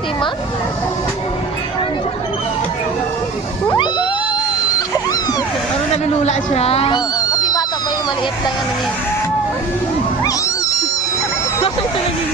Tima? Parang nalulula siya. Kasi bata pa yung maliit lang ano niya. Bakit ito naging